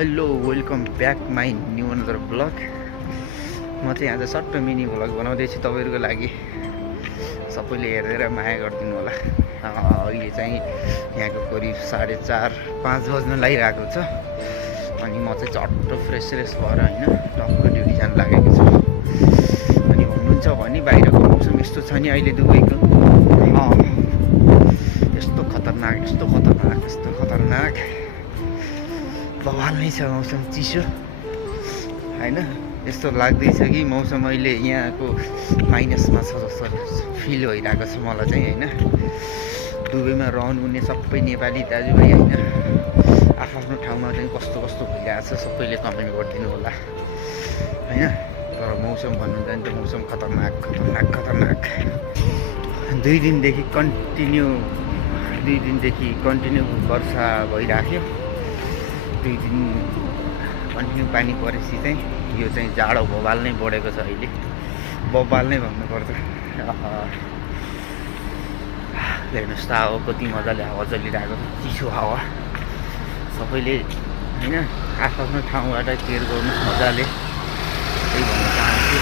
Hello welcome back my new another blog. म चाहिँ आज सट्ट मिनी भ्लग बनाउँदैछु तपाईँहरूको लागि। सबैले हेरेर माया गरिदिनु होला। अहिले चाहिँ यहाँको करिब 4:30-5 बज्न लागिरहेको छ। अनि म चाहिँ चट्ट फ्रेस भएर होइन टक्क ड्युटी जानु लागेको छु। अनि भन्नुहुन्छ भने बाहिरको मौसम यस्तो छ नि अहिले दुबईको, यस्तो खतरनाक बवाल नै छ मौसम। चिसो होइन, यस्तो लाग्दैछ कि मौसम अहिले यहाँको माइनसमा छ जस्तो फिल भइरहेको छ मलाई चाहिँ होइन। दुबईमा रहनुहुने सबै नेपाली दाजुभाइ होइन आफ्नो ठाउँमा चाहिँ कस्तो भइरहेको छ सबैले कमेन्ट गरिदिनु होला होइन। तर मौसम भन्नु जाने त मौसम खतरनाक 2 दिनदेखि कन्टिन्यू वर्षा भइराख्यो। 2 दिन कन्टिन्यू पानी परेपछि चाहिँ यो चाहिँ जाडो बवाल नै बढेको छ अहिले। बवाल नै भन्नुपर्छ। हेर्नुहोस् त अब कति मजाले हावा चलिरहेको छ, चिसो हावा। सबैले होइन आफ्नो ठाउँबाट केयर गर्नुहोस् मजाले, त्यही भन्न चाहन्छु।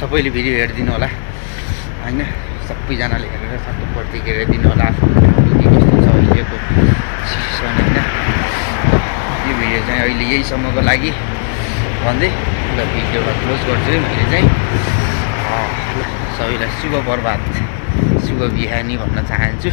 सबैले भिडियो हेरिदिनु होला होइन। सबैजनाले हेरेर सबै प्रतिक्रिया दिनु होला आफ्नो ठाउँको के कस्तो छ अहिलेको सिचुएसन होइन। यो भिडियो चाहिँ अहिले यहीसम्मको लागि भन्दै ल भिडियोलाई क्लोज गर्छु है मैले चाहिँ। ल सबैलाई शुभ प्रभात, शुभ बिहानी भन्न चाहन्छु।